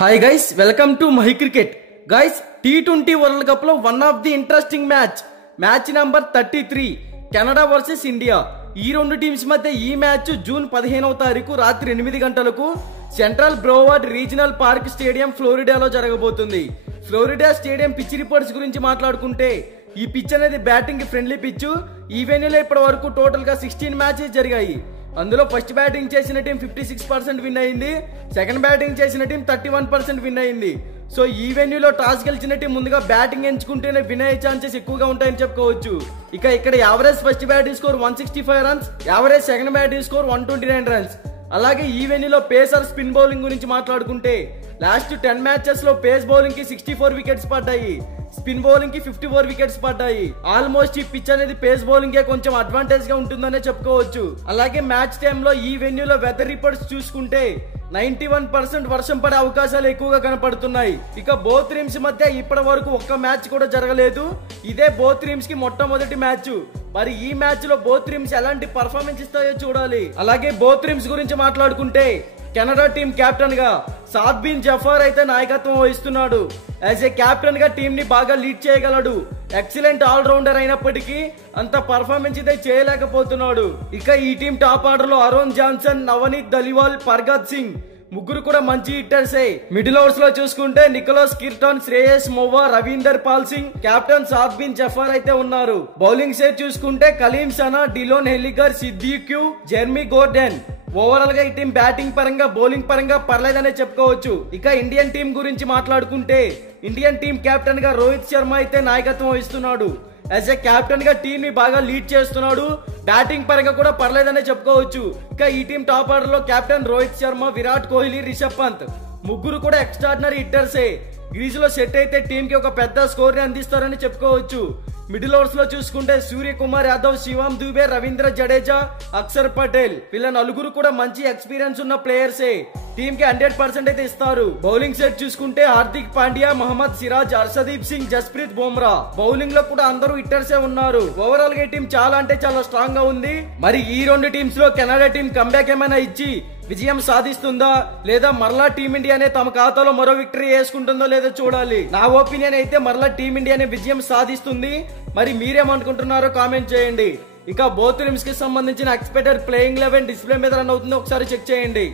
Hi guys, welcome to Mahi cricket. Guys, T20 world cup లో one of the interesting match number 33 Canada versus India. ఈ రెండు teams మధ్య ఈ match June 15వ తారీఖు రాత్రి 8 గంటలకు central Broward regional park stadium ఫ్లోరిడాలో జరగబోతుంది. ఫ్లోరిడా స్టేడియం పిచ్ రిపోర్ట్స్ గురించి మాట్లాడుకుంటే ఈ పిచ్ అనేది బ్యాటింగ్ కి ఫ్రెండ్లీ పిచ్. ఈ వెన్యూలో ఇప్పటి వరకు టోటల్ గా 16 మ్యాచెస్ జరిగాయి. అందులో ఫస్ట్ బ్యాటింగ్ చేసిన టీం 56% విన్ అయింది, సెకండ్ బ్యాటింగ్ చేసిన టీం 31% విన్ అయింది. సో ఈ వెన్యూలో టాస్ గెలిచిన టీం ముందుగా బ్యాటింగ్ ఎంచుకుంటేనే విన్ అయ్యే ఛాన్సెస్ ఎక్కువగా ఉంటాయని చెప్పుకోవచ్చు. ఇక్కడ average first batting score 165 runs, average second batting score 129 runs. అలాగే ఈ వెన్యూలో పేసర్ స్పిన్ బౌలింగ్ గురించి మాట్లాడుకుంటే లాస్ట్ 10 మ్యాచెస్ లో పేస్ బౌలింగ్ కి 64 వికెట్స్ పడ్డాయి, స్పిన్ బౌలింగ్ కి 54 వికెట్స్ పడ్డాయి. ఆల్మోస్ట్ ఈ పిచ్ అనేది పేస్ బౌలింగ్ కే కొంచెం అడ్వాంటేజ్ గా ఉంటుందనే చెప్పుకోవచ్చు. అలాగే మ్యాచ్ టైంలో ఈ వెన్యూలో వెదర్ రిపోర్ట్స్ చూసుకుంటే 91% వర్షం పడే అవకాశాలు ఎక్కువగా కనపడుతున్నాయి. ఇక బోత్ టీమ్స్ మధ్య ఇప్పటి వరకు ఒక్క మ్యాచ్ కూడా జరగలేదు. ఇదే బోత్ టీమ్స్ కి మొట్టమొదటి మ్యాచ్. మరి ఈ మ్యాచ్ లో బోత్ టీమ్స్ ఎలాంటి పర్ఫార్మెన్స్ ఇస్తాయో చూడాలి. అలాగే బోత్ టీమ్స్ గురించి మాట్లాడుకుంటే కెనడా టీం కెప్టెన్ గా సాద్ బిన్ జఫర్ అయితే నాయకత్వం వహిస్తున్నాడు. యాజ్ ఏ కెప్టెన్ గా టీం ని బాగా లీడ్ చేయగలడు. ఎక్సలెంట్ ఆల్ రౌండర్ అయినప్పటికీ అంత పర్ఫార్మెన్స్ అయితే చేయలేకపోతున్నాడు. ఇక ఈ టీం టాప్ ఆర్డర్ లో అరోన్ జాన్సన్, నవనీత్ దలివాల్, పర్గత్ సింగ్ ముగ్గురు కూడా మంచి హిట్టర్సే. మిడిల్ ఓవర్స్ లో చూసుకుంటే Nicholas Kirton, Shreyas Movva, Ravinder Pal Singh, captain Saad bin Zafar అయితే ఉన్నారు. బౌలింగ్ సైడ్ చూసుకుంటే Kaleem Sana, Dillon Heyliger, Siddiqui, Jeremy Gordon. Overall గా ఈ టీం బ్యాటింగ్ పరంగా బౌలింగ్ పరంగా పర్లేదనే చెప్పుకోవచ్చు. ఇక ఇండియన్ టీం గురించి మాట్లాడుకుంటే ఇండియన్ టీం కెప్టెన్ గా రోహిత్ శర్మ అయితే నాయకత్వం వహిస్తున్నాడు. యాజ్ ఏ కెప్టెన్ గా టీం ని బాగా లీడ్ చేస్తున్నాడు. బ్యాటింగ్ పరంగా కూడా పర్లేదనే చెప్పుకోవచ్చు. ఇక ఈ టీం టాప్ ఆర్డర్ లో కెప్టెన్ రోహిత్ శర్మ, విరాట్ కోహ్లీ, రిషబ్ పంత్ ముగ్గురు కూడా ఎక్స్ట్రాడినరీ హిట్టర్సే. గ్రీజ్ లో సెట్ అయితే టీం కి ఒక పెద్ద స్కోర్ ని అందిస్తారని చెప్పుకోవచ్చు. మిడిల్ ఓవర్స్ లో చూసుకుంటే సూర్యకుమార్ యాదవ్, శివం దుబే, రవీంద్ర జడేజా, అక్షర్ పటేల్ వీళ్ళ నలుగురు కూడా మంచి ఎక్స్పీరియన్స్ ఉన్న ప్లేయర్సే. టీం కి 100% అయితే ఇస్తారు. బౌలింగ్ సెట్ చూసుకుంటే హార్దిక్ పాండ్యా, మహమ్మద్ సిరాజ్, హర్షదీప్ సింగ్, జస్ప్రీత్ బుమ్రా బౌలింగ్ లో కూడా అందరూ హిట్టర్సే ఉన్నారు. ఓవరాల్ గా టీం చాలా అంటే చాలా స్ట్రాంగ్ గా ఉంది. మరి ఈ రెండు టీమ్స్ లో కెనడా టీం కంబ్యాక్ ఏమైనా ఇచ్చి విజయం సాధిస్తుందా లేదా మరలా టీమిండియానే తమ ఖాతాలో మరో విక్టరీ వేసుకుంటుందో లేదో చూడాలి. నా ఒపీనియన్ అయితే మరలా టీమిండియానే విజయం సాధిస్తుంది. మరి మీరేమనుకుంటున్నారో కామెంట్ చేయండి. ఇక బోత్ టీమ్స్ కి సంబంధించిన ఎక్స్పెక్టెడ్ ప్లేయింగ్ 11 డిస్ప్లే మీద రన్ అవుతుందో ఒకసారి చెక్ చేయండి.